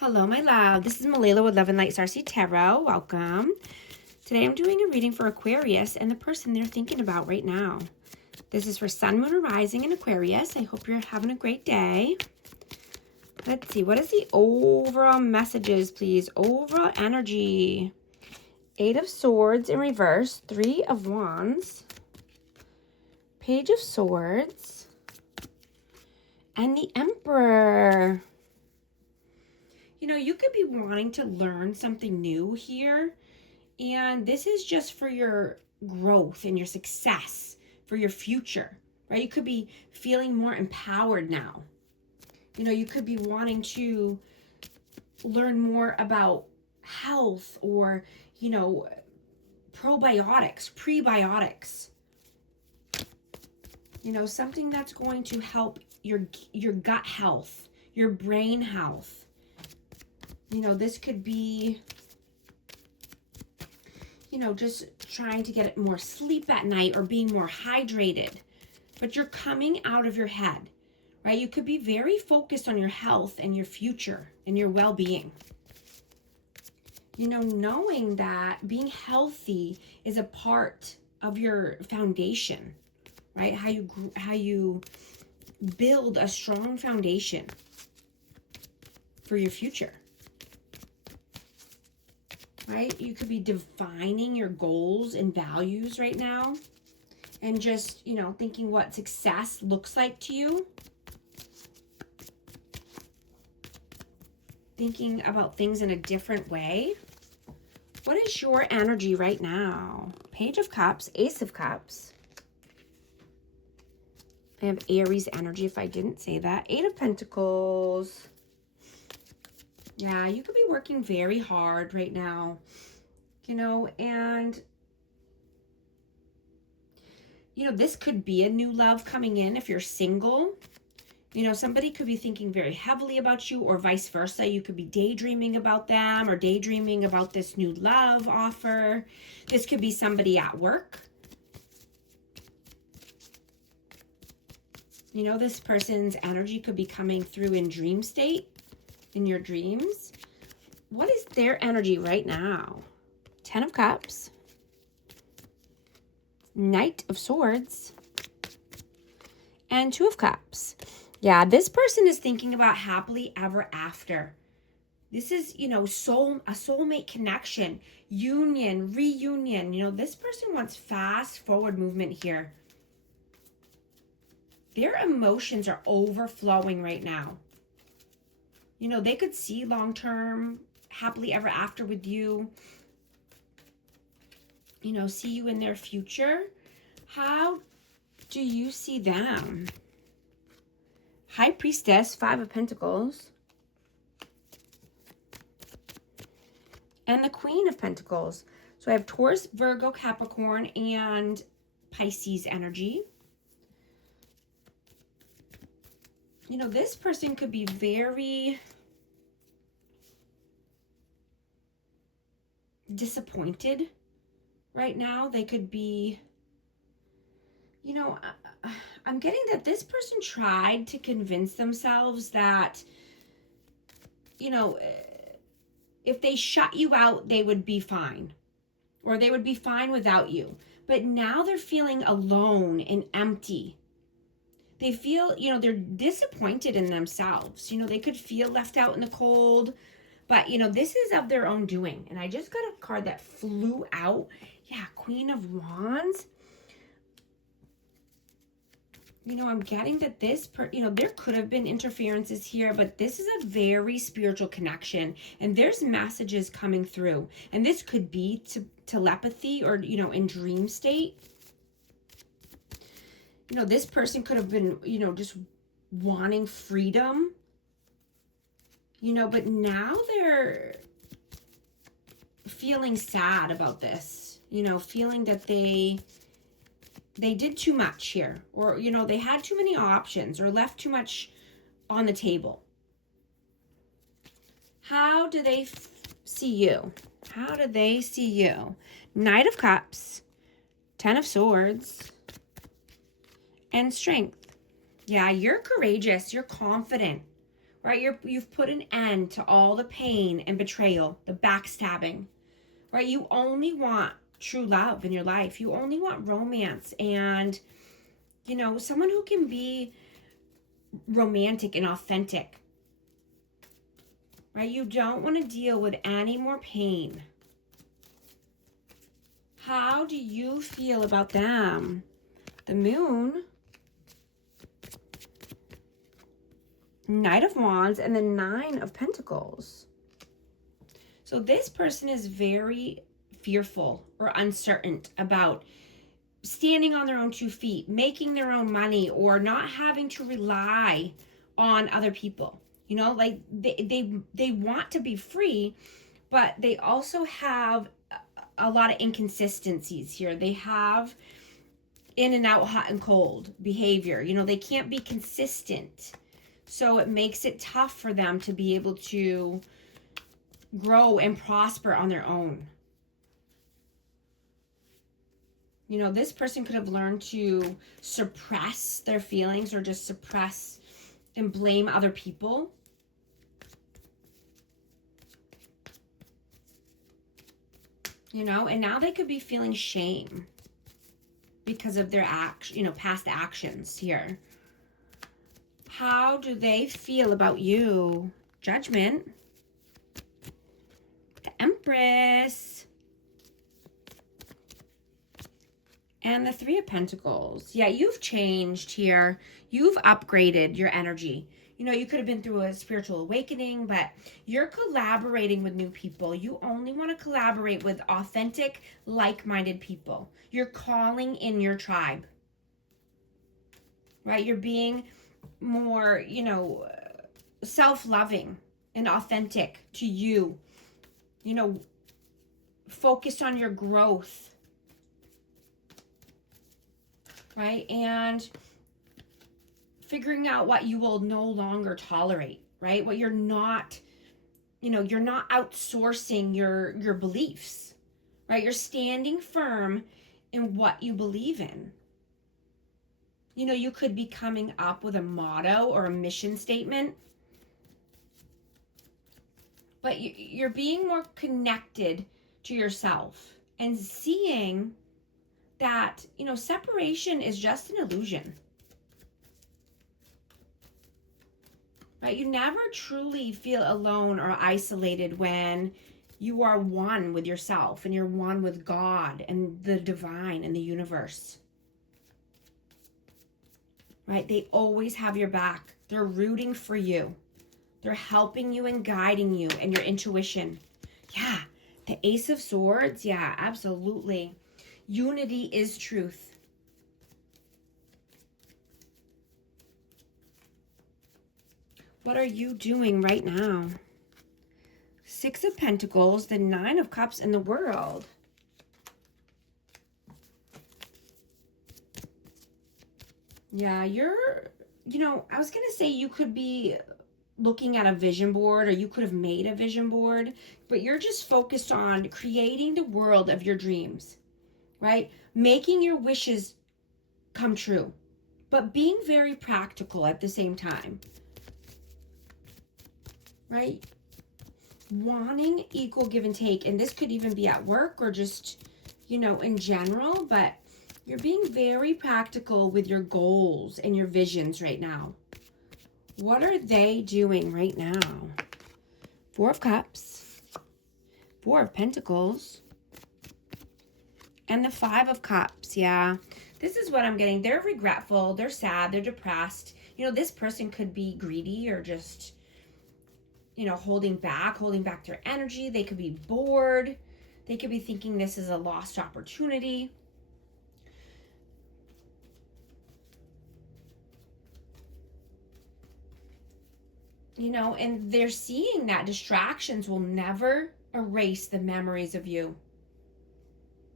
Hello, my love. This is Malayla with Love and Light Starseed Tarot. Welcome. Today I'm doing a reading for Aquarius and the person they're thinking about right now. This is for Sun, Moon, or Rising in Aquarius. I hope you're having a great day. Let's see. What is the overall messages, please? Overall energy. 8 of Swords in reverse. 3 of Wands. Page of Swords. And the Emperor. You know, you could be wanting to learn something new here, and this is just for your growth and your success, for your future, right? You could be feeling more empowered now. You know, you could be wanting to learn more about health or, you know, probiotics, prebiotics. You know, something that's going to help your gut health, your brain health. You know, this could be, you know, just trying to get more sleep at night or being more hydrated. But you're coming out of your head, right? You could be very focused on your health and your future and your well-being. You know, knowing that being healthy is a part of your foundation, right? How you build a strong foundation for your future. Right? You could be defining your goals and values right now and just, you know, thinking what success looks like to you. Thinking about things in a different way. What is your energy right now? Page of Cups, Ace of Cups. I have Aries energy if I didn't say that. 8 of Pentacles. Yeah, you could be working very hard right now, you know, and, you know, this could be a new love coming in if you're single. You know, somebody could be thinking very heavily about you or vice versa. You could be daydreaming about them or daydreaming about this new love offer. This could be somebody at work. You know, this person's energy could be coming through in dream state. In your dreams. What is their energy right now? 10 of Cups. Knight of Swords. And 2 of Cups. Yeah, this person is thinking about happily ever after. This is, you know, a soulmate connection, union, reunion. You know, this person wants fast forward movement here. Their emotions are overflowing right now. You know, they could see long-term, happily ever after with you. You know, see you in their future. How do you see them? High Priestess, 5 of Pentacles. And the Queen of Pentacles. So I have Taurus, Virgo, Capricorn, and Pisces energy. You know, this person could be very disappointed right now. They could be, you know, I'm getting that this person tried to convince themselves that, you know, if they shut you out, they would be fine. Or they would be fine without you. But now they're feeling alone and empty. They feel, you know, they're disappointed in themselves. You know, they could feel left out in the cold. But, you know, this is of their own doing. And I just got a card that flew out. Yeah, Queen of Wands. You know, I'm getting that this, you know, there could have been interferences here, but this is a very spiritual connection. And there's messages coming through. And this could be telepathy or, you know, in dream state. You know, this person could have been, you know, just wanting freedom. You know, but now they're feeling sad about this. You know, feeling that they did too much here. Or, you know, they had too many options or left too much on the table. How do they see you? How do they see you? Knight of Cups. 10 of Swords. And Strength. Yeah, you're courageous. You're confident right? You've put an end to all the pain and betrayal, the backstabbing, right? You only want true love in your life. You only want romance and, you know, someone who can be romantic and authentic, right? You don't want to deal with any more pain. How do you feel about them? The Moon, Knight of Wands, and the Nine of Pentacles. So this person is very fearful or uncertain about standing on their own 2 feet, making their own money, or not having to rely on other people. You know, like they want to be free, but they also have a lot of inconsistencies here. They have in and out, hot and cold behavior. You know, they can't be consistent. So it makes it tough for them to be able to grow and prosper on their own. You know, this person could have learned to suppress their feelings or just suppress and blame other people. You know, and now they could be feeling shame because of their past actions here. How do they feel about you? Judgment. The Empress. And the Three of Pentacles. Yeah, you've changed here. You've upgraded your energy. You know, you could have been through a spiritual awakening, but you're collaborating with new people. You only want to collaborate with authentic, like-minded people. You're calling in your tribe. Right? You're being more, you know, self-loving and authentic to you. You know, focused on your growth. Right? And figuring out what you will no longer tolerate, right? What you're not, you know, you're not outsourcing your beliefs, right? You're standing firm in what you believe in. You know, you could be coming up with a motto or a mission statement, but you're being more connected to yourself and seeing that, you know, separation is just an illusion. Right? You never truly feel alone or isolated when you are one with yourself and you're one with God and the divine and the universe. Right? They always have your back. They're rooting for you. They're helping you and guiding you and your intuition. Yeah, the Ace of Swords. Yeah, absolutely. Unity is truth. What are you doing right now? Six of Pentacles, the Nine of Cups, and the World. Yeah, you know, I was going to say you could be looking at a vision board or you could have made a vision board, but you're just focused on creating the world of your dreams, right? Making your wishes come true, but being very practical at the same time. Right? Wanting equal give and take. And this could even be at work or just, you know, in general. But you're being very practical with your goals and your visions right now. What are they doing right now? Four of Cups. Four of Pentacles. And the Five of Cups. Yeah. This is what I'm getting. They're regretful. They're sad. They're depressed. You know, this person could be greedy or just, you know, holding back their energy. They could be bored. They could be thinking this is a lost opportunity. You know, and they're seeing that distractions will never erase the memories of you.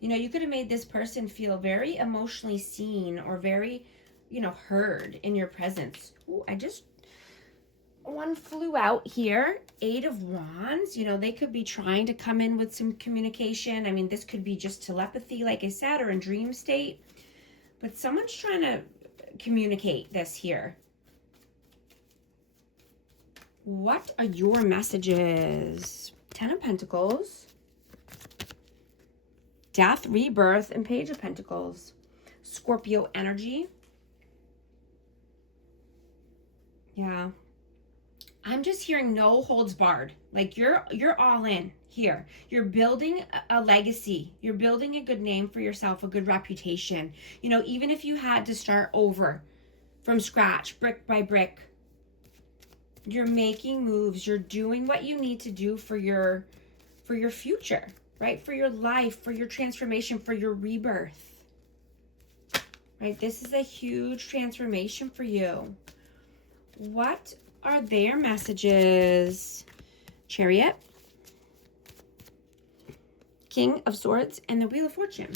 You know, you could have made this person feel very emotionally seen or very, you know, heard in your presence. Ooh, one flew out here. Eight of Wands. You know, they could be trying to come in with some communication. I mean, this could be just telepathy, like I said, or in dream state. But someone's trying to communicate this here. What are your messages? 10 of Pentacles, Death, Rebirth, and Page of Pentacles. Scorpio energy. Yeah. I'm just hearing no holds barred. Like you're all in here. You're building a legacy. You're building a good name for yourself, a good reputation. You know, even if you had to start over from scratch, brick by brick, you're making moves. You're doing what you need to do for your future, right? For your life, for your transformation, for your rebirth. Right? This is a huge transformation for you. What are their messages? Chariot, King of Swords, and the Wheel of Fortune.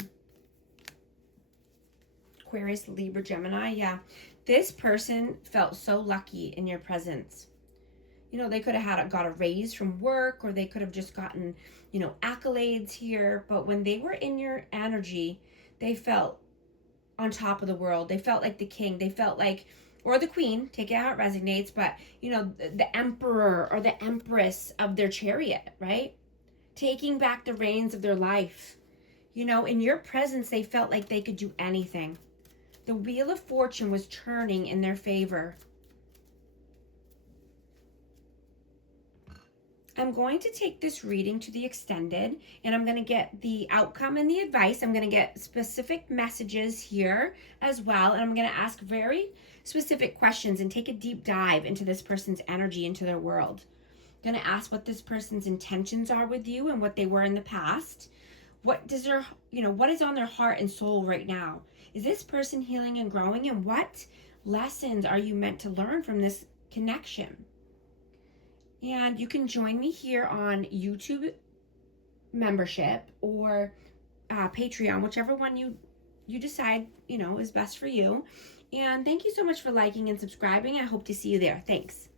Aquarius, Libra, Gemini. Yeah, this person felt so lucky in your presence. You know, they could have got a raise from work, or they could have just gotten, you know, accolades here. But when they were in your energy, they felt on top of the world. They felt like the king. They felt like, or the queen, take it how it resonates, but, you know, the emperor or the empress of their chariot, right? Taking back the reins of their life. You know, in your presence, they felt like they could do anything. The Wheel of Fortune was turning in their favor. I'm going to take this reading to the extended, and I'm going to get the outcome and the advice. I'm going to get specific messages here as well, and I'm going to ask very specific questions and take a deep dive into this person's energy, into their world. I'm going to ask what this person's intentions are with you and what they were in the past. What does their, you know, what is on their heart and soul right now? Is this person healing and growing? And what lessons are you meant to learn from this connection? And you can join me here on YouTube membership or Patreon, whichever one you decide, you know, is best for you. And thank you so much for liking and subscribing. I hope to see you there. Thanks.